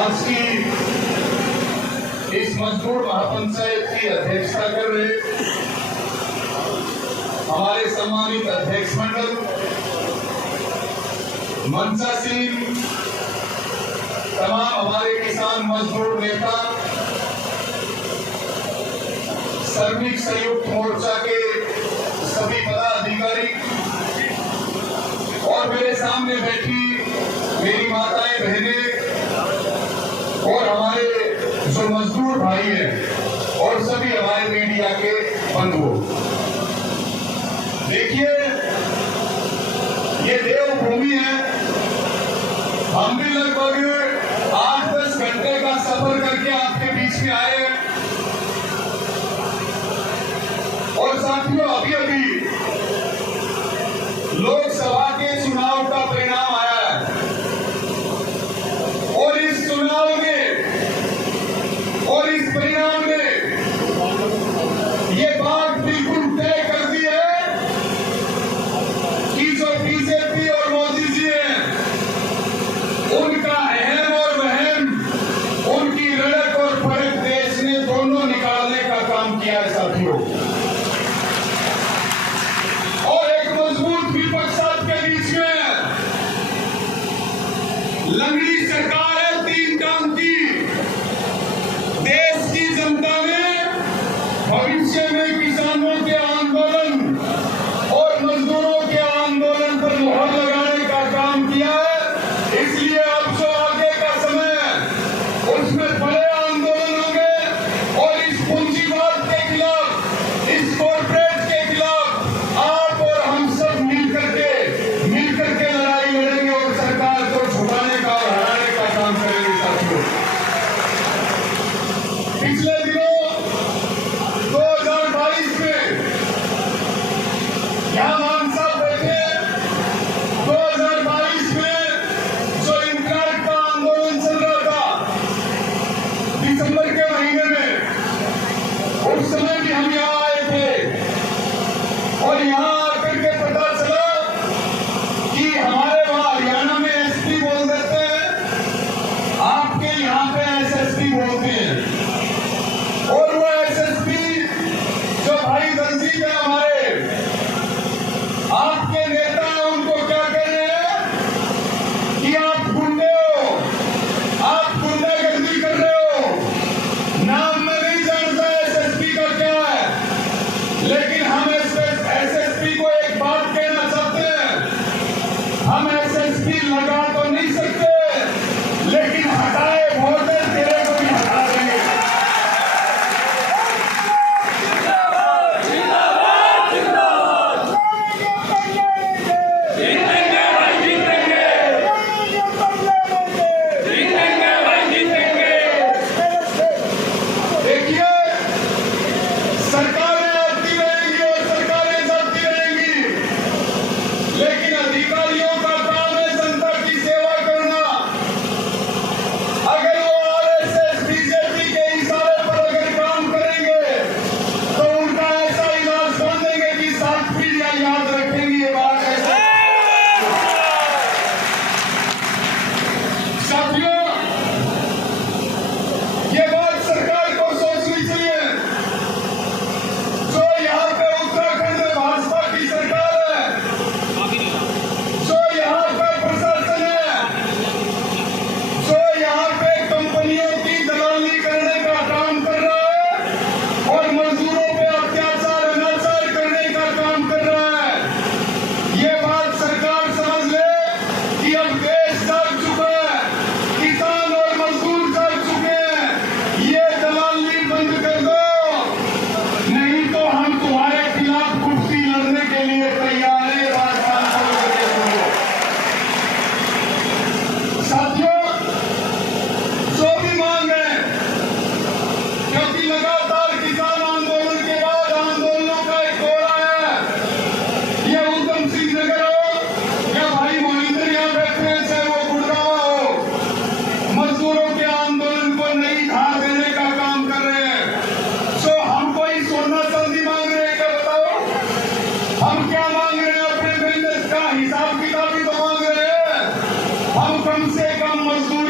आज की इस मजदूर महापंचायत की अध्यक्षता कर रहे हमारे सम्मानित अध्यक्ष मंडल, मंचासीन तमाम हमारे किसान मजदूर नेता, श्रमिक संयुक्त मोर्चा के सभी पदाधिकारी और मेरे सामने बैठी मेरी माताएं बहनें और हमारे जो मजदूर भाई हैं और सभी हमारे मीडिया के बंधु, देखिए ये देवभूमि है। हम भी लगभग 8-10 घंटे का सफर करके आपके बीच में आए हैं और साथियों अभी अभी लोकसभा के चुनाव का परिणाम आया है और इस चुनाव में और इस परिणाम ने ये बात बिल्कुल तय कर दी है कि जो बीजेपी और मोदी जी हैं उनका अहम और वहम, उनकी रड़क और फड़क देश ने दोनों निकालने का काम किया है साथियों। और एक मजबूत विपक्ष के बीच में लंगड़ी सरकार है 3 काम की। देश की जनता ने भविष्य में किसानों के आंदोलन और मजदूरों के आंदोलन पर मुहर लगाने का काम किया है। इसलिए अब जो आगे का समय है उसमें बड़े आंदोलन होंगे और इस पूंजीवाद के खिलाफ, इस कॉर्पोरेट के खिलाफ आप और हम सब मिलकर के लड़ाई लड़ेंगे और सरकार को झुकाने का और हराने का काम करेंगे साथियों। पिछले दिनों 2022 में यहाँ मान साहब बैठे, 2022 में जो इंकलाब का आंदोलन चल रहा था दिसंबर के महीने में, उस समय भी हम यहाँ आए थे और यहाँ आकर के पता चला कि हमारे वहाँ हरियाणा में एसपी बोल देते हैं, आपके यहाँ पे एसएसपी बोलते हैं। और वो एसएसपी जो भाई दर्जी है हमारे, आपके नेता हैं, उनको क्या कह रहे हैं कि आप गुंडे हो, आप गुंडागर्दी कर रहे हो। नाम मैं नहीं जानता एसएसपी का क्या है, लेकिन हम एसएसपी को एक बात कहना चाहते हैं, हम एसएसपी लगा तो नहीं सकते, लेकिन हटाए वोटर तेरे को भी हटा देंगे। देखिए सरकारें आती रहेंगी और सरकारें जाती रहेंगी, लेकिन अधिकारियों का काम है जनता की सेवा करना। अगर वो आरएसएस बीजेपी के इशारे पर अगर काम करेंगे तो उनका ऐसा इलाज कर देंगे कि 7 पीढ़ियां याद रखेंगी ये बात। ऐसे साथियों ये बात सरकार को सोचनी चाहिए। जो यहाँ पे उत्तराखंड में भाजपा की सरकार है, जो यहाँ पे प्रशासन है, जो यहाँ पे कंपनियों की दलाली करने का काम कर रहा है और मजदूरों पे अत्याचार अनाचार करने का काम कर रहा है, ये बात सरकार समझ ले कि अब देश जाग चुका है, किसान और मजदूर जाग चुके हैं। ये दलाली बंद कर दो, नहीं तो हम तुम्हारे खिलाफ कुर्सी लड़ने के लिए तैयार हैं। ये बात कान खोल करके सुनो साथियों। जो भी मांग है, क्योंकि लगातार किसान आंदोलन के बाद आंदोलनों का एक दौर आया है। ये उधम सिंह नगर हो या भाई मोहिंदर यहाँ बैठे हैं, चाहे वो गुड़गांव हो, मजदूरों के आंदोलन को नई धार देने का काम कर रहे हैं। सो हम कोई सोना चांदी मांग रहे हैं क्या बताओ? हम क्या मांग रहे हैं? अपने बिजनेस का हिसाब किताब भी तो मांग रहे हैं। हम कम से कम मजदूरी